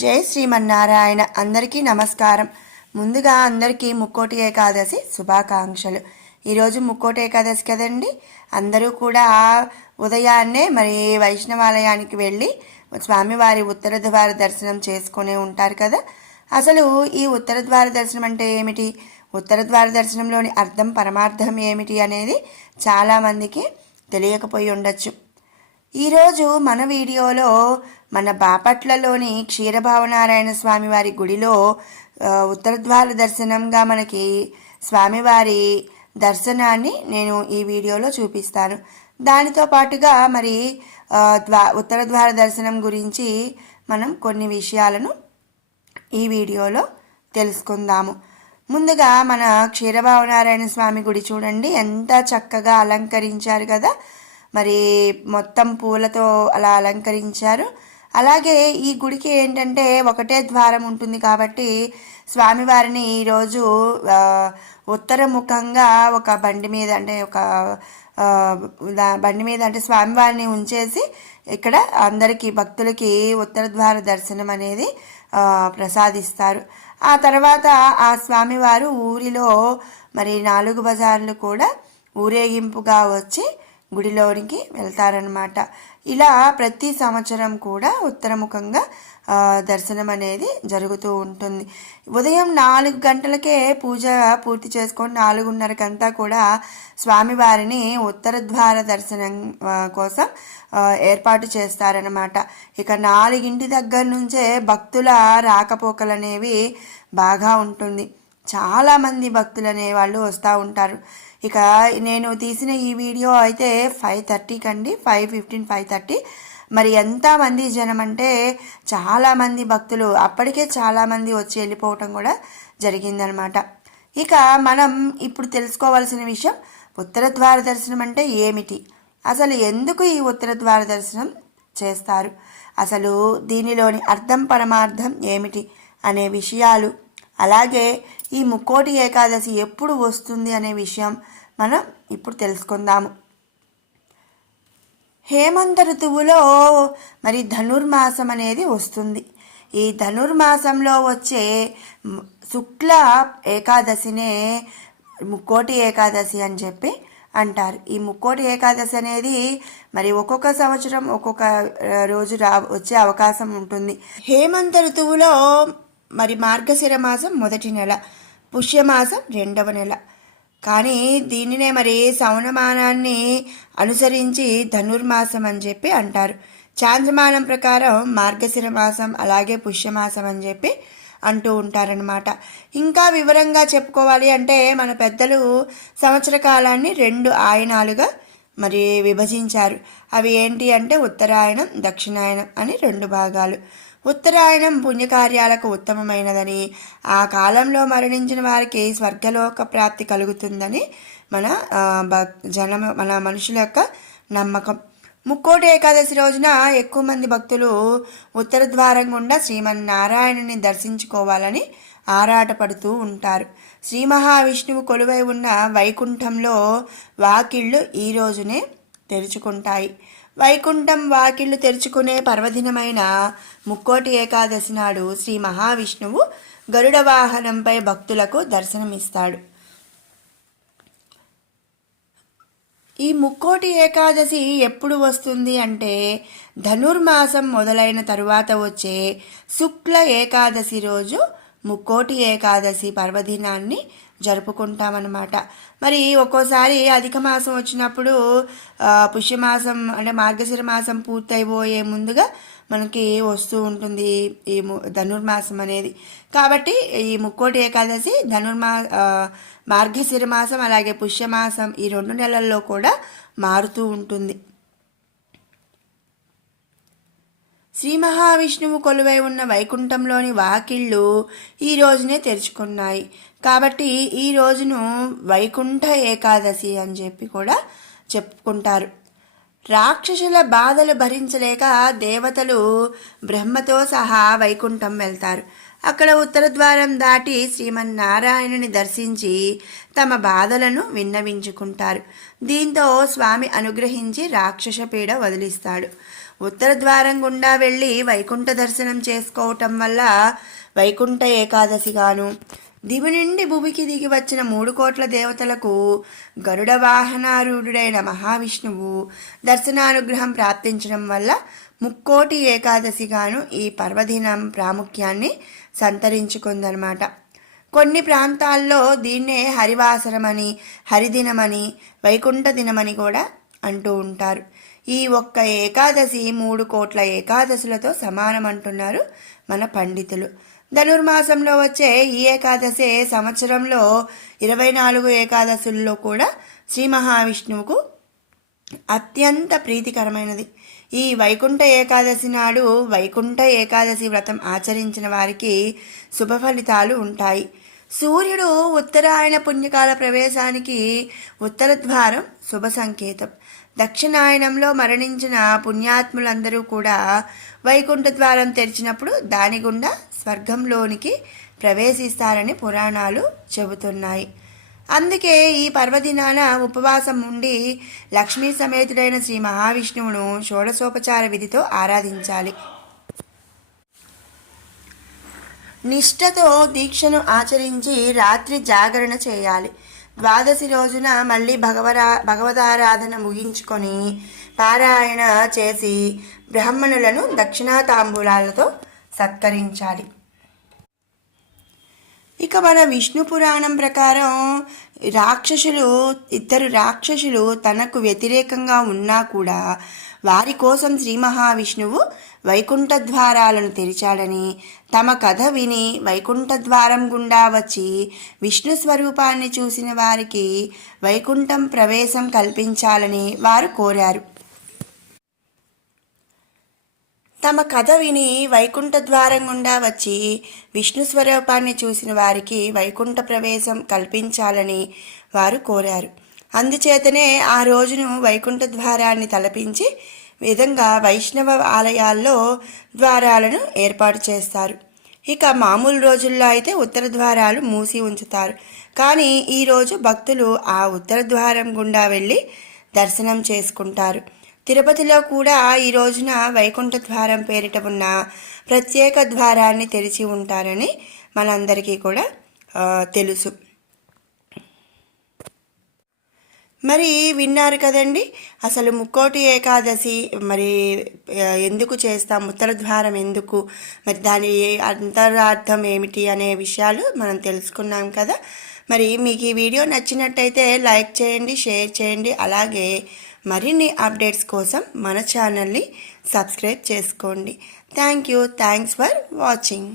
జై శ్రీమన్నారాయణ. అందరికీ నమస్కారం. ముందుగా అందరికీ ముక్కోటి ఏకాదశి శుభాకాంక్షలు. ఈరోజు ముక్కోటి ఏకాదశి కదండి. అందరూ కూడా ఉదయాన్నే మరి వైష్ణవాలయానికి వెళ్ళి స్వామివారి ఉత్తర ద్వార దర్శనం చేసుకునే ఉంటారు కదా. అసలు ఈ ఉత్తర ద్వార దర్శనం అంటే ఏమిటి, ఉత్తర ద్వార దర్శనంలోని అర్థం పరమార్థం ఏమిటి అనేది చాలామందికి తెలియకపోయి ఉండొచ్చు. ఈరోజు మన వీడియోలో మన బాపట్లలోని క్షీరభావనారాయణ స్వామివారి గుడిలో ఉత్తరద్వార దర్శనంగా మనకి స్వామివారి దర్శనాన్ని నేను ఈ వీడియోలో చూపిస్తాను. దానితో పాటుగా మరి ఉత్తరద్వార దర్శనం గురించి మనం కొన్ని విషయాలను ఈ వీడియోలో తెలుసుకుందాము. ముందుగా మన క్షీరభావనారాయణ స్వామి గుడి చూడండి, ఎంత చక్కగా అలంకరించారు కదా. మరి మొత్తం పూలతో అలా అలంకరించారు. అలాగే ఈ గుడికి ఏంటంటే ఒకటే ద్వారం ఉంటుంది కాబట్టి స్వామివారిని ఈరోజు ఉత్తరముఖంగా ఒక బండి మీద అంటే స్వామివారిని ఉంచేసి ఇక్కడ అందరికీ భక్తులకి ఉత్తర ద్వార దర్శనం అనేది ప్రసాదిస్తారు. ఆ తర్వాత ఆ స్వామివారు ఊరిలో మరి 4 బజార్లు కూడా ఊరేగింపుగా వచ్చి గుడిలోనికి వెళ్తారనమాట. ఇలా ప్రతి సంవత్సరం కూడా ఉత్తరముఖంగా దర్శనం అనేది జరుగుతూ ఉంటుంది. ఉదయం 4 గంటలకే పూజ పూర్తి చేసుకొని 4:30కంతా కూడా స్వామివారిని ఉత్తర ద్వార దర్శనం కోసం ఏర్పాటు చేస్తారనమాట. ఇక 4 దగ్గర నుంచే భక్తుల రాకపోకలు అనేవి బాగా ఉంటుంది. చాలామంది భక్తులు అనేవాళ్ళు వస్తూ ఉంటారు. ఇక నేను తీసిన ఈ వీడియో అయితే 5:30 అండి, 5:15, 5:30. మరి ఎంతమంది జనం అంటే చాలామంది భక్తులు అప్పటికే చాలామంది వచ్చి వెళ్ళిపోవటం కూడా జరిగిందనమాట. ఇక మనం ఇప్పుడు తెలుసుకోవాల్సిన విషయం, ఉత్తర ద్వార దర్శనం అంటే ఏమిటి, అసలు ఎందుకు ఈ ఉత్తర ద్వార దర్శనం చేస్తారు, అసలు దీనిలోని అర్థం పరమార్థం ఏమిటి అనే విషయాలు, అలాగే ఈ ముక్కోటి ఏకాదశి ఎప్పుడు వస్తుంది అనే విషయం మనం ఇప్పుడు తెలుసుకుందాము. హేమంత ఋతువులో మరి ధనుర్మాసం అనేది వస్తుంది. ఈ ధనుర్మాసంలో వచ్చే శుక్ల ఏకాదశినే ముక్కోటి ఏకాదశి అని చెప్పి అంటారు. ఈ ముక్కోటి ఏకాదశి అనేది మరి ఒక్కొక్క సంవత్సరం ఒక్కొక్క రోజు వచ్చే అవకాశం ఉంటుంది. హేమంత ఋతువులో మరి మార్గశిర మాసం 1వ నెల, పుష్యమాసం 2వ నెల. కానీ దీనినే మరి సౌనమానాన్ని అనుసరించి ధనుర్మాసం అని చెప్పి అంటారు. చాంద్రమానం ప్రకారం మార్గశిర మాసం అలాగే పుష్యమాసం అని చెప్పి అంటూ ఉంటారనమాట. ఇంకా వివరంగా చెప్పుకోవాలి అంటే మన పెద్దలు సంవత్సర కాలాన్ని 2 ఆయనాలుగా మరి విభజించారు. అవి ఏంటి అంటే ఉత్తరాయణం, దక్షిణాయనం అని 2 భాగాలు. ఉత్తరాయణం పుణ్యకార్యాలకు ఉత్తమమైనదని, ఆ కాలంలో మరణించిన వారికి స్వర్గలోక ప్రాప్తి కలుగుతుందని మన మనుషుల యొక్క నమ్మకం. ముక్కోటి ఏకాదశి రోజున ఎక్కువ మంది భక్తులు ఉత్తర ద్వారం గుండా శ్రీమన్నారాయణుని దర్శించుకోవాలని ఆరాటపడుతూ ఉంటారు. శ్రీ మహావిష్ణువు కొలువై ఉన్న వైకుంఠంలో వాకిళ్ళు ఈ రోజునే తెరుచుకుంటాయి. వైకుంఠం వాకిళ్ళు తెరుచుకునే పర్వదినమైన ముక్కోటి ఏకాదశి నాడు శ్రీ మహావిష్ణువు గరుడ వాహనంపై భక్తులకు దర్శనమిస్తాడు. ఈ ముక్కోటి ఏకాదశి ఎప్పుడు వస్తుంది అంటే ధనుర్మాసం మొదలైన తరువాత వచ్చే శుక్ల ఏకాదశి రోజు ముక్కోటి ఏకాదశి పర్వదినాన్ని జరుపుకుంటామన్నమాట. మరి ఒక్కోసారి అధిక మాసం వచ్చినప్పుడు పుష్యమాసం అంటే మార్గశిర మాసం పూర్తయిపోయే ముందుగా మనకి వస్తూ ఉంటుంది ఈ ధనుర్మాసం అనేది. కాబట్టి ఈ ముక్కోటి ఏకాదశి మార్గశిర మాసం అలాగే పుష్యమాసం ఈ 2 నెలల్లో కూడా మారుతూ ఉంటుంది. శ్రీ మహావిష్ణువు కొలువై ఉన్న వైకుంఠంలోని వాకిళ్ళు ఈ రోజునే తెరుచుకున్నాయి. కాబట్టి ఈ రోజును వైకుంఠ ఏకాదశి అని చెప్పి కూడా చెప్పుకుంటారు. రాక్షసుల బాధలు భరించలేక దేవతలు బ్రహ్మతో సహా వైకుంఠం వెళ్తారు. అక్కడ ఉత్తర ద్వారం దాటి శ్రీమన్నారాయణుని దర్శించి తమ బాధలను విన్నవించుకుంటారు. దీంతో స్వామి అనుగ్రహించి రాక్షస పీడ వదిలిస్తాడు. ఉత్తర ద్వారం గుండా వెళ్ళి వైకుంఠ దర్శనం చేసుకోవటం వల్ల వైకుంఠ ఏకాదశిగాను, దివి నుండి భూమికి దిగి వచ్చిన 3 కోట్ల దేవతలకు గరుడ వాహనారూఢుడైన మహావిష్ణువు దర్శనానుగ్రహం ప్రాప్తించడం వల్ల 3కోటి ఏకాదశిగాను ఈ పర్వదినం ప్రాముఖ్యాన్ని సంతరించుకుందనమాట. కొన్ని ప్రాంతాల్లో దీన్నే హరివాసరమని, హరిదినమని, వైకుంఠ దినమని కూడా అంటూ ఉంటారు. ఈ ఒక్క ఏకాదశి 3 కోట్ల ఏకాదశులతో సమానమంటున్నారు మన పండితులు. ధనుర్మాసంలో వచ్చే ఈ ఏకాదశి సంవత్సరంలో 24 ఏకాదశుల్లో కూడా శ్రీ మహావిష్ణువుకు అత్యంత ప్రీతికరమైనది. ఈ వైకుంఠ ఏకాదశి నాడు వైకుంఠ ఏకాదశి వ్రతం ఆచరించిన వారికి శుభ ఫలితాలు ఉంటాయి. సూర్యుడు ఉత్తరాయణ పుణ్యకాల ప్రవేశానికి ఉత్తర ద్వారం శుభ సంకేతం. దక్షిణాయనంలో మరణించిన పుణ్యాత్ములందరూ కూడా వైకుంఠ ద్వారం తెరిచినప్పుడు దాని గుండా స్వర్గంలోనికి ప్రవేశిస్తారని పురాణాలు చెబుతున్నాయి. అందుకే ఈ పర్వదినాన ఉపవాసం ఉండి లక్ష్మీ సమేతుడైన శ్రీ మహావిష్ణువును షోడశోపచార విధితో ఆరాధించాలి. నిష్ఠతో దీక్షను ఆచరించి రాత్రి జాగరణ చేయాలి. ద్వాదశి రోజున మళ్ళీ భగవదారాధన ముగించుకొని పారాయణ చేసి బ్రాహ్మణులను దక్షిణా తాంబూలాలతో సత్కరించాలి. ఇక మన విష్ణు పురాణం ప్రకారం ఇద్దరు రాక్షసులు తనకు వ్యతిరేకంగా ఉన్నా కూడా వారి కోసం శ్రీ మహావిష్ణువు వైకుంఠ ద్వారాలను తెరిచాడని, తమ కథ విని వైకుంఠ ద్వారం గుండా వచ్చి విష్ణు స్వరూపాన్ని చూసిన వారికి వైకుంఠం ప్రవేశం కల్పించాలని వారు కోరారు. తమ కథ విని వైకుంఠ ద్వారం గుండా వచ్చి విష్ణు స్వరూపాన్ని చూసిన వారికి వైకుంఠ ప్రవేశం కల్పించాలని వారు కోరారు. అందుచేతనే ఆ రోజును వైకుంఠ ద్వారాన్ని తలపించి విధంగా వైష్ణవ ఆలయాల్లో ద్వారాలను ఏర్పాటు చేస్తారు. ఇక మామూలు రోజుల్లో అయితే ఉత్తర ద్వారాలు మూసి ఉంచుతారు. కానీ ఈరోజు భక్తులు ఆ ఉత్తర ద్వారం గుండా వెళ్ళి దర్శనం చేసుకుంటారు. తిరుపతిలో కూడా ఈ రోజున వైకుంఠ ద్వారం పేరిట ఉన్న ప్రత్యేక ద్వారాన్ని తెరిచి ఉంటారని మనందరికీ కూడా తెలుసు. మరి విన్నారు కదండి, అసలు 3కోటి ఏకాదశి మరి ఎందుకు చేస్తాం, ఉత్తర ద్వారం ఎందుకు, మరి దాని అంతరార్థం ఏమిటి అనే విషయాలు మనం తెలుసుకున్నాం కదా. మరి మీకు ఈ వీడియో నచ్చినట్టయితే లైక్ చేయండి, షేర్ చేయండి. అలాగే మరిన్ని అప్డేట్స్ కోసం మన ఛానల్ని సబ్స్క్రైబ్ చేసుకోండి. Thanks for watching.